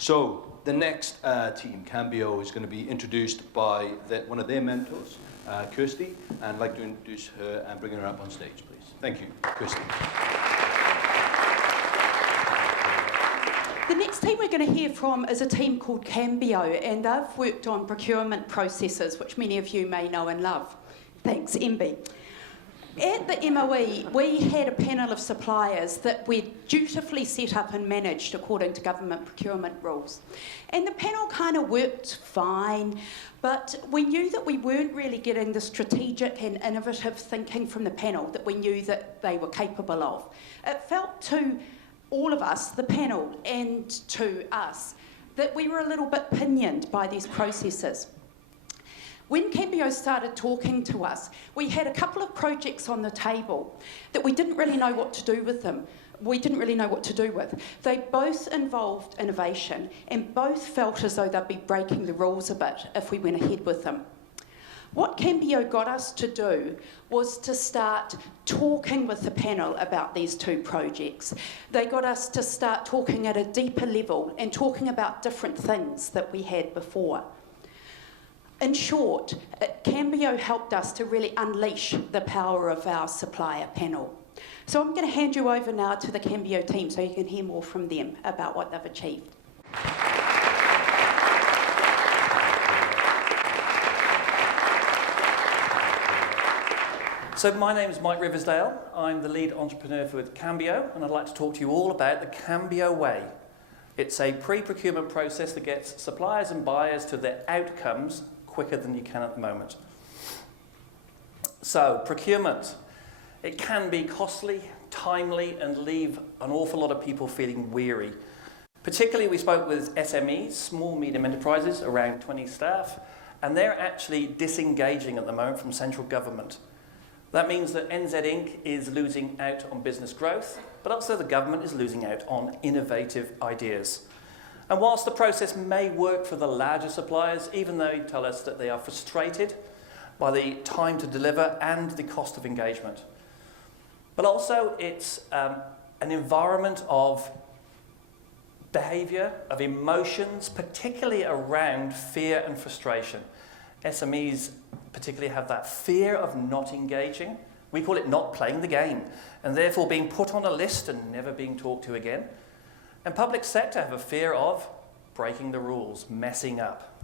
So the next team, Cambio, is going to be introduced by one of their mentors, Kirsty, and I'd like to introduce her and bring her up on stage, please. Thank you, Kirsty. The next team we're going to hear from is a team called Cambio, and they've worked on procurement processes, which many of you may know and love. Thanks, MB. At the MOE, we had a panel of suppliers that we'd dutifully set up and managed according to government procurement rules. And the panel kind of worked fine, but we knew that we weren't really getting the strategic and innovative thinking from the panel that we knew that they were capable of. It felt to all of us, the panel, and to us, that we were a little bit pinioned by these processes. When Cambio started talking to us, we had a couple of projects on the table that we didn't really know what to do with them. They both involved innovation, and both felt as though they'd be breaking the rules a bit if we went ahead with them. What Cambio got us to do was to start talking with the panel about these two projects. They got us to start talking at a deeper level and talking about different things that we had before. In short, Cambio helped us to really unleash the power of our supplier panel. So I'm going to hand you over now to the Cambio team so you can hear more from them about what they've achieved. So my name is Mike Riversdale. I'm the lead entrepreneur for Cambio, and I'd like to talk to you all about the Cambio way. It's a pre-procurement process that gets suppliers and buyers to their outcomes quicker than you can at the moment. So, procurement. It can be costly, timely, and leave an awful lot of people feeling weary. Particularly, we spoke with SMEs, small, medium enterprises, around 20 staff, and they're actually disengaging at the moment from central government. That means that NZ Inc. is losing out on business growth, but also the government is losing out on innovative ideas. And whilst the process may work for the larger suppliers, even though they tell us that they are frustrated by the time to deliver and the cost of engagement. But also it's an environment of behaviour, of emotions, particularly around fear and frustration. SMEs particularly have that fear of not engaging. We call it not playing the game, and therefore being put on a list and never being talked to again. And public sector have a fear of breaking the rules, messing up.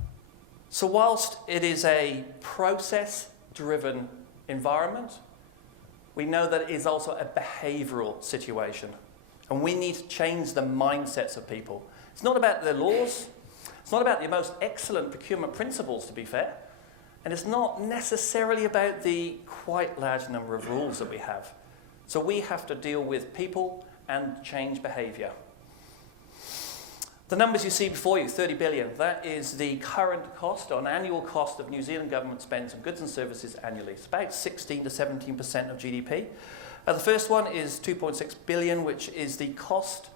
So whilst it is a process-driven environment, we know that it is also a behavioural situation. And we need to change the mindsets of people. It's not about the laws, it's not about the most excellent procurement principles, to be fair, and it's not necessarily about the quite large number of rules that we have. So we have to deal with people and change behaviour. The numbers you see before you, 30 billion, that is the current cost, or an annual cost of New Zealand government spends on goods and services annually. It's about 16 to 17% of GDP. The first one is 2.6 billion, which is the cost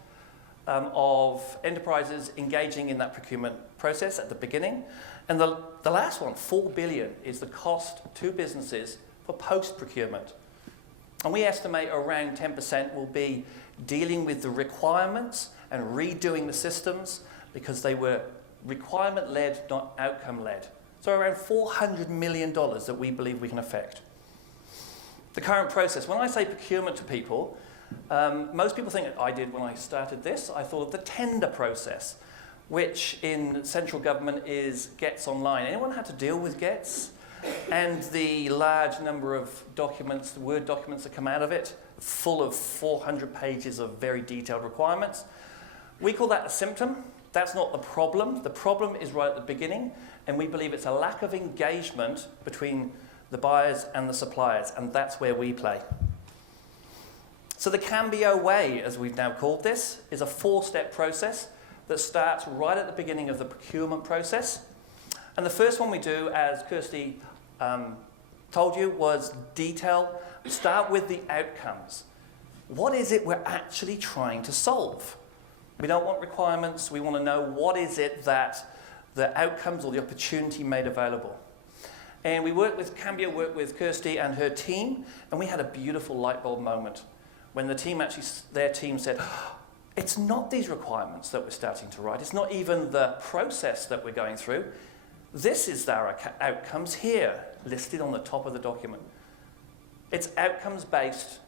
of enterprises engaging in that procurement process at the beginning. And the last one, 4 billion, is the cost to businesses for post-procurement. And we estimate around 10% will be dealing with the requirements and redoing the systems because they were requirement-led, not outcome-led. So around $400 million that we believe we can affect. The current process, when I say procurement to people, most people think I did when I started this. I thought of the tender process, which in central government is GETS Online. Anyone had to deal with GETS? And the large number of documents, the Word documents that come out of it, full of 400 pages of very detailed requirements. We call that a symptom. That's not the problem. The problem is right at the beginning, and we believe it's a lack of engagement between the buyers and the suppliers, and that's where we play. So the Cambio way, as we've now called this, is a 4-step process that starts right at the beginning of the procurement process. And the first one we do, as Kirsty told you, was detail. Start with the outcomes. What is it we're actually trying to solve? We don't want requirements. We want to know what is it that the outcomes or the opportunity made available. And we worked with Cambio, worked with Kirsty and her team, and we had a beautiful light bulb moment when the team their team said, it's not these requirements that we're starting to write. It's not even the process that we're going through. This is our outcomes here, listed on the top of the document. It's outcomes-based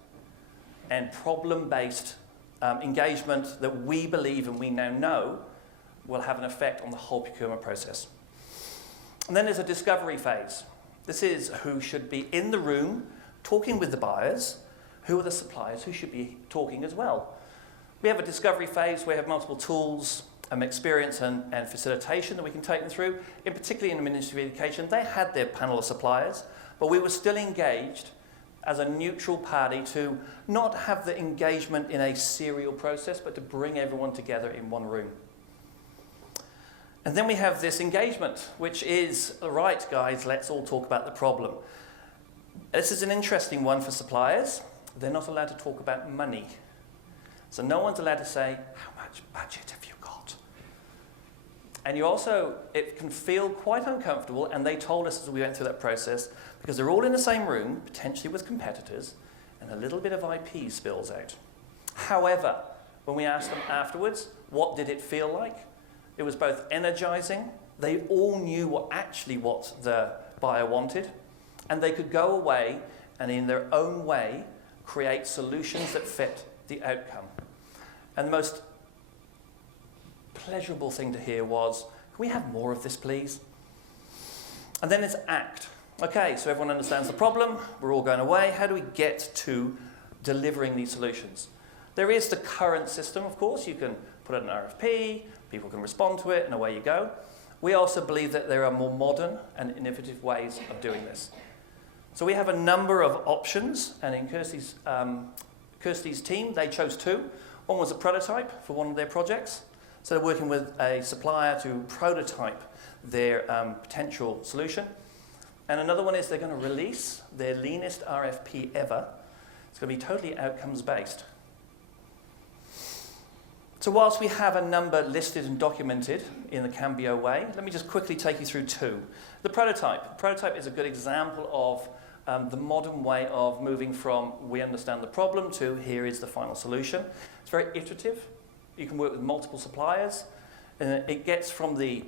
and problem-based engagement that we believe and we now know will have an effect on the whole procurement process. And then there's a discovery phase. This is who should be in the room talking with the buyers, who are the suppliers who should be talking as well. We have a discovery phase where we have multiple tools, experience and facilitation that we can take them through. In particularly in the Ministry of Education, they had their panel of suppliers, but we were still engaged as a neutral party to not have the engagement in a serial process, but to bring everyone together in one room. And then we have this engagement, which is, right guys, let's all talk about the problem. This is an interesting one for suppliers. They're not allowed to talk about money. So no one's allowed to say, how much budget have you got? And you also, it can feel quite uncomfortable, and they told us as we went through that process, because they're all in the same room, potentially with competitors, and a little bit of IP spills out. However, when we asked them afterwards, what did it feel like? It was both energizing, they all knew what the buyer wanted, and they could go away and in their own way create solutions that fit the outcome. And the most pleasurable thing to hear was, can we have more of this, please? And then it's act. Okay, so everyone understands the problem, we're all going away, how do we get to delivering these solutions? There is the current system, of course, you can put out an RFP, people can respond to it, and away you go. We also believe that there are more modern and innovative ways of doing this. So we have a number of options, and in Kirsty's team, they chose two. One was a prototype for one of their projects. So they're working with a supplier to prototype their potential solution. And another one is they're going to release their leanest RFP ever. It's going to be totally outcomes-based. So whilst we have a number listed and documented in the Cambio way, let me just quickly take you through two. The prototype. The prototype is a good example of the modern way of moving from we understand the problem to here is the final solution. It's very iterative. You can work with multiple suppliers. And it gets from the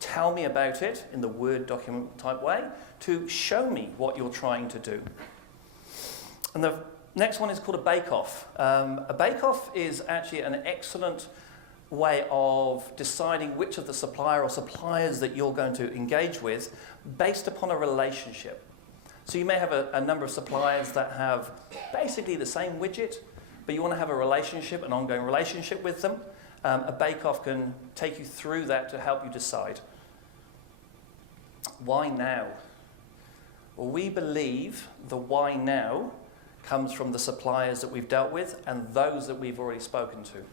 tell me about it in the Word document type way to show me what you're trying to do. And the next one is called a bake-off. A bake-off is actually an excellent way of deciding which of the supplier or suppliers that you're going to engage with based upon a relationship. So you may have a number of suppliers that have basically the same widget, but you want to have a relationship, an ongoing relationship with them. A bake-off can take you through that to help you decide. Why now? Well, we believe the why now comes from the suppliers that we've dealt with and those that we've already spoken to.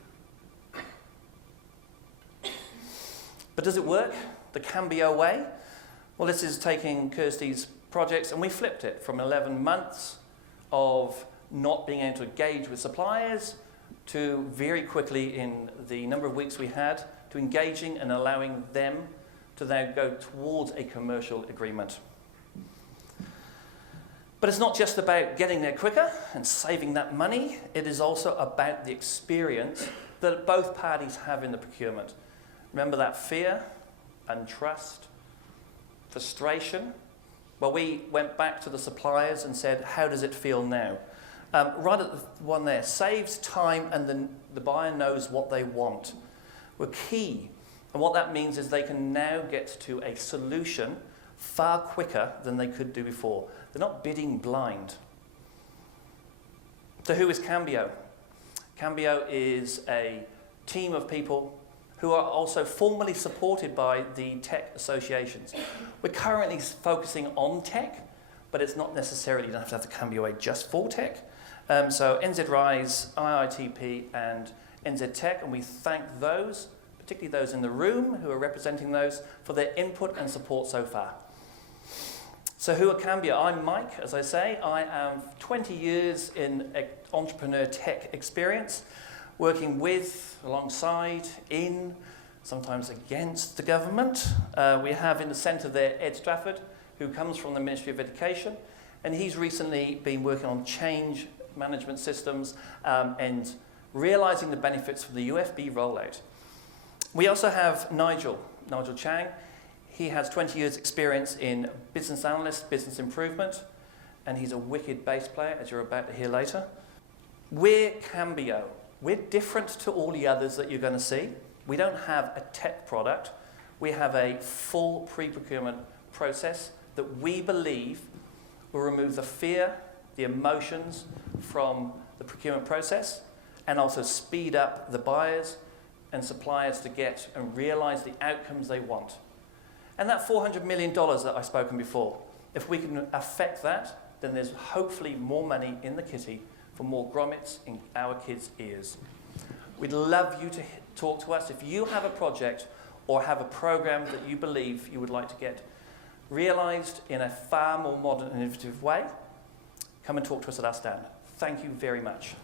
But does it work the Cambio way? Well, this is taking Kirsty's projects and we flipped it from 11 months of not being able to engage with suppliers to very quickly in the number of weeks we had to engaging and allowing them to now go towards a commercial agreement. But it's not just about getting there quicker and saving that money, it is also about the experience that both parties have in the procurement. Remember that fear and trust, frustration? Well, we went back to the suppliers and said, how does it feel now? Right at the one there, saves time and the buyer knows what they want. We're key. And what that means is they can now get to a solution far quicker than they could do before. They're not bidding blind. So who is Cambio? Cambio is a team of people who are also formally supported by the tech associations. We're currently focusing on tech, but it's not necessarily, you don't have to have the Cambio way just for tech. So NZ Rise, IITP and NZ Tech, and we thank those, particularly those in the room who are representing those, for their input and support so far. So who are Cambio? I'm Mike, as I say. I am 20 years in entrepreneur tech experience, working with, alongside, in, sometimes against the government. We have in the centre there Ed Strafford, who comes from the Ministry of Education, and he's recently been working on change management systems and realising the benefits from the UFB rollout. We also have Nigel Chang. He has 20 years experience in business analyst, business improvement, and he's a wicked bass player, as you're about to hear later. We're Cambio. We're different to all the others that you're going to see. We don't have a tech product. We have a full pre-procurement process that we believe will remove the fear, the emotions from the procurement process, and also speed up the buyers and suppliers to get and realise the outcomes they want. And that $400 million that I've spoken before, if we can affect that, then there's hopefully more money in the kitty for more grommets in our kids' ears. We'd love you to talk to us. If you have a project or have a program that you believe you would like to get realised in a far more modern and innovative way, come and talk to us at our stand. Thank you very much.